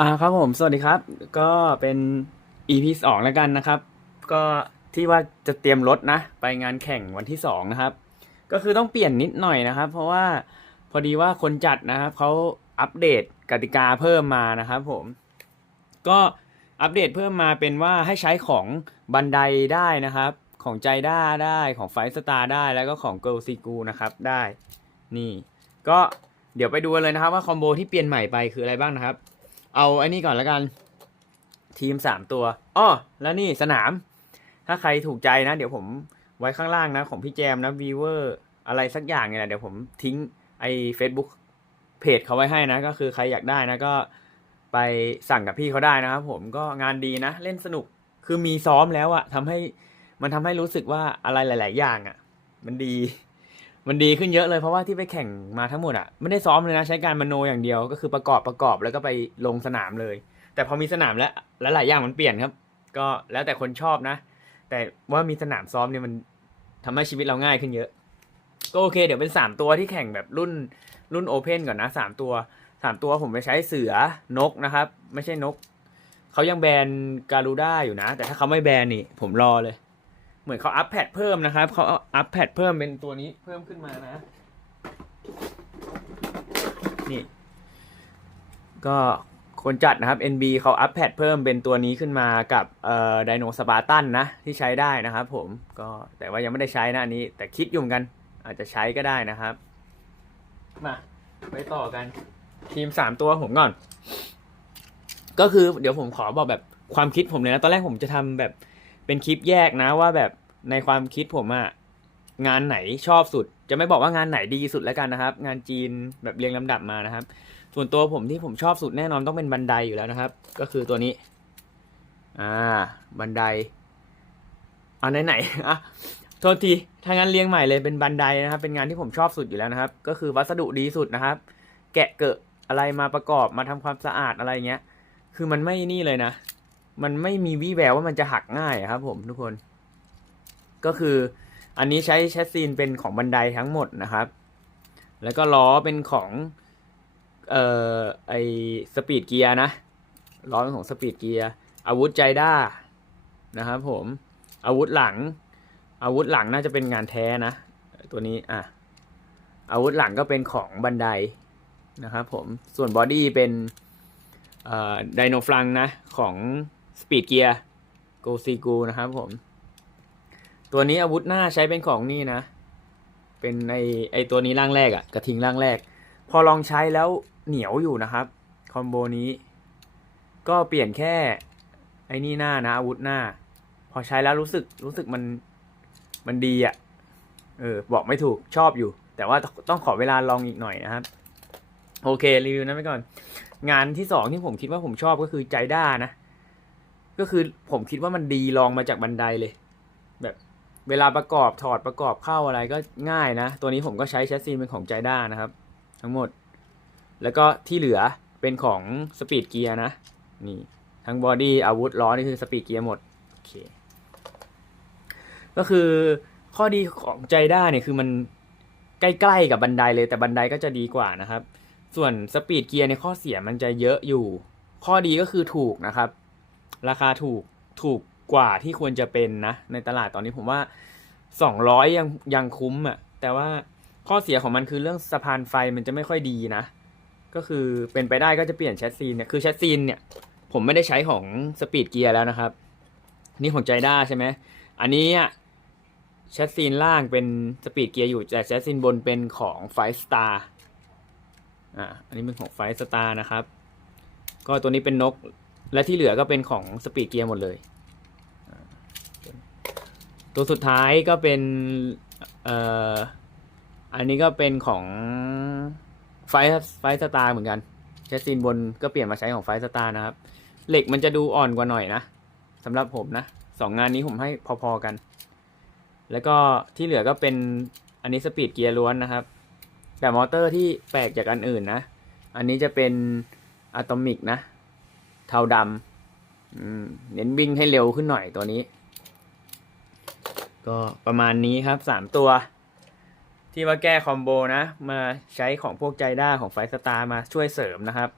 อ่าครับผม สวัสดีครับ ก็เป็น EP สองแล้วกันนะครับ ก็ที่ว่าจะเตรียมรถนะ ไปงานแข่งวันที่สองนะครับ ก็คือต้องเปลี่ยนนิดหน่อยนะครับ เพราะว่าพอดีว่าคนจัดนะครับเขาอัปเดตกติกาเพิ่มมานะครับผม ก็อัปเดตเพิ่มมาเป็นว่าให้ใช้ของบันไดได้นะครับ ของใจด้าได้ของไฟสตาร์ได้แล้วก็ของเกิลซีกูนะครับได้ นี่ ก็เดี๋ยวไปดูกันเลยนะครับว่าคอมโบที่เปลี่ยนใหม่ไปคืออะไรบ้างนะครับ เอาไอ้นี่ก่อนแล้วกัน ทีมสามตัวอ้อแล้วนี่สนาม ถ้าใครถูกใจนะ เดี๋ยวผมไว้ข้างล่างนะ ของพี่แจมนะวีเวอร์อะไรสักอย่างเนี่ยนะเดี๋ยวผมทิ้งไอ้ Facebook เพจเขาไว้ให้นะ ก็คือใครอยากได้นะก็ไปสั่งกับพี่เขาได้นะครับผมก็งานดีนะ เล่นสนุกคือมีซ้อมแล้วอะทำให้มันทำให้รู้สึกว่าอะไรหลาย ๆ อย่างอะมันดี มันดีขึ้นเยอะเลยเพราะว่าที่ไปแข่งมาทั้งหมดอะไม่ได้ซ้อมเลยนะใช้การมโนอย่างเดียวก็คือประกอบประกอบแล้วก็ไปลงสนามเลย แต่พอมีสนามแล้วหลายอย่างมันเปลี่ยนครับ ก็แล้วแต่คนชอบนะ แต่ว่ามีสนามซ้อมเนี่ยมันทำให้ชีวิตเราง่ายขึ้นเยอะ ก็โอเค เดี๋ยวเป็นสามตัวที่แข่งแบบรุ่นรุ่นโอเพนก่อนนะสามตัวสามตัวผมไปใช้เสือนกนะครับ ไม่ใช่นกเขายังแบนการูด้าอยู่นะ แต่ถ้าเขาไม่แบนนี่ผมรอเลย เหมือนเขาอัปแพดเพิ่มนะครับเขาอัปแพดเพิ่มเป็นตัวนี้เพิ่มขึ้นมานะ นี่ ก็คนจัดนะครับ NB เขาอัปแพดเพิ่มเป็นตัวนี้ขึ้นมากับเอ่อไดโนสปาร์ตันนะ ที่ใช้ได้นะครับผมก็แต่ว่ายังไม่ได้ใช้นะอันนี้ แต่คิดอยู่เหมือนกัน อาจจะใช้ก็ได้นะครับ มา ไปต่อกัน ทีมสามตัวผมก่อน ก็คือเดี๋ยวผมขอบอกแบบความคิดผมเลยนะ ตอนแรกผมจะทำแบบ เป็นคลิปแยกนะว่าแบบในความคิดผมอะงานไหนชอบสุด จะไม่บอกว่างานไหนดีสุดแล้วกันนะครับ งานจีนแบบเรียงลำดับมานะครับ ส่วนตัวผมที่ผมชอบสุดแน่นอนต้องเป็นบันไดอยู่แล้วนะครับ ก็คือตัวนี้ อ่า บันไดอ่าไหนๆอะโทษทีถ้างั้นเรียงใหม่เลยเป็นบันไดนะครับ เป็นงานที่ผมชอบสุดอยู่แล้วนะครับ ก็คือวัสดุดีสุดนะครับ แกะเกะอะไรมาประกอบมาทำความสะอาดอะไรเงี้ย คือมันไม่นี่เลยนะ มันไม่มีวี่แววว่ามันจะหักง่ายครับ ผมทุกคน ก็คืออันนี้ใช้แชสซีนเป็นของบันไดทั้งหมดนะครับ แล้วก็ล้อเป็นของเอ่อไอสปีดเกียร์นะล้อเป็นของสปีดเกียร์อาวุธใจด้านะครับผมอาวุธหลัง อาวุธหลังน่าจะเป็นงานแท้นะ ตัวนี้อะอาวุธหลังก็เป็นของบันไดนะครับผมส่วนบอดี้เป็นไดโนฟลังนะของ สปีดเกียร์โกซีกูนะครับผม ตัวนี้อาวุธหน้าใช้เป็นของนี่นะ เป็นไอไอตัวนี้ร่างแรกอะกระทิงร่างแรก พอลองใช้แล้วเหนียวอยู่นะครับ คอมโบนี้ ก็เปลี่ยนแค่ไอ้นี่หน้านะ อาวุธหน้า พอใช้แล้วรู้สึกรู้สึกมันมันดีอะ่ะเออ บอกไม่ถูกชอบอยู่ แต่ว่าต้องขอเวลาลองอีกหน่อยนะครับ โอเค รีวิวนั้นไปก่อน งานที่สองที่ผมคิดว่าผมชอบก็คือใจด้านะ ก็คือผมคิดว่ามันดีลองมาจากบันไดเลย แบบเวลาประกอบถอดประกอบเข้าอะไรก็ง่ายนะ ตัวนี้ผมก็ใช้แชสซีเป็นของใจด้านะครับ ทั้งหมด แล้วก็ที่เหลือเป็นของสปีดเกียร์นะ นี่ทั้งบอดี้อาวุธล้อนี่คือสปีดเกียร์หมดโอเคก็คือข้อดีของใจด้าเนี่ยคือมันใกล้ๆกับบันไดเลยแต่บันไดก็จะดีกว่านะครับ ส่วนสปีดเกียร์ในข้อเสียมันจะเยอะอยู่ ข้อดีก็คือถูกนะครับ ราคาถูกถูกกว่าที่ควรจะเป็นนะ ในตลาดตอนนี้ผมว่า200ยังยังคุ้มอะ่ะ แต่ว่าข้อเสียของมันคือเรื่องสะพานไฟมันจะไม่ค่อยดีนะ ก็คือเป็นไปได้ก็จะเปลี่ยนแชสซีนเนี่ยคือแชสซีนเนี่ย ผมไม่ได้ใช้ของสปีดเกียร์แล้วนะครับ นี่ของใจด้าใช่ไหมอันนี้อะแชสซีนล่างเป็นสปีดเกียร์อยู่แต่แชสซีนบนเป็นของไฟสตาร์อ่าอันนี้เป็นของไฟสตาร์นะครับ ก็ตัวนี้เป็นนก และที่เหลือก็เป็นของสปีดเกียร์หมดเลย ตัวสุดท้ายก็เป็นเอ่ออันนี้ก็เป็นของไฟไฟสตาร์เหมือนกันแชสซีนบนก็เปลี่ยนมาใช้ของไฟสตาร์นะครับ เหล็กมันจะดูอ่อนกว่าหน่อยนะสำหรับผมนะสองงานนี้ผมให้พอๆกัน แล้วก็ที่เหลือก็เป็นอันนี้สปีดเกียร์ล้วนนะครับ แต่มอเตอร์ที่แปลกจากอันอื่นนะ อันนี้จะเป็นอะตอมิกนะ เทาดำเน้นวิ่งให้เร็วขึ้นหน่อยตัวนี้ ก็ประมาณนี้ครับสามตัว ที่ว่าแก้คอมโบนะ มาใช้ของพวกใจด้าของไฟสตาร์มาช่วยเสริมนะครับ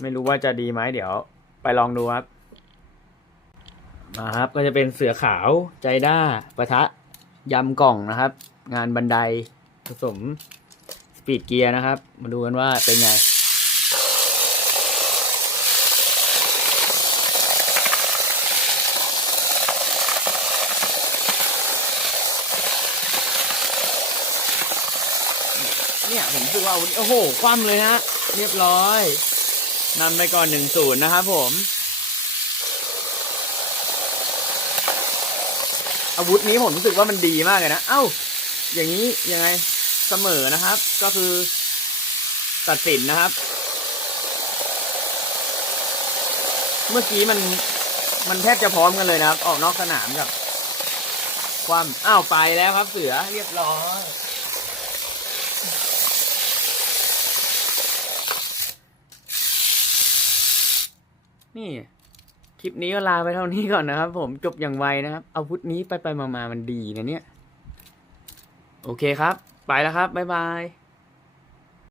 ไม่รู้ว่าจะดีไหมเดี๋ยว ไปลองดูครับมาครับก็จะเป็นเสือขาวใจด้าปะทะยำกล่องนะครับ งานบันไดผสมสปีดเกียร์นะครับ มาดูกันว่าเป็นไง เนี่ยผมรู้สึกว่าโอ้โห คว่ำเลยฮะ เรียบร้อยนำไปก่อนหนึ่งศูนย์นะครับผม อาวุธนี้ผมรู้สึกว่ามันดีมากเลยนะ เอ้า อย่างนี้ยังไงเสมอนะครับ ก็คือ ตัดสินนะครับ เมื่อกี้มันมันแทบจะพร้อมกันเลยนะครับ ออกนอกสนามกับ ความอ้าวไปแล้วครับเสือเรียบร้อย นี่ คลิปนี้ก็ลาไปเท่านี้ก่อนนะครับ ผมจบอย่างไวนะครับ อาวุธนี้ไปไปๆมามันดีนะเนี่ย โอเคครับ ไปแล้วครับ บ๊ายบาย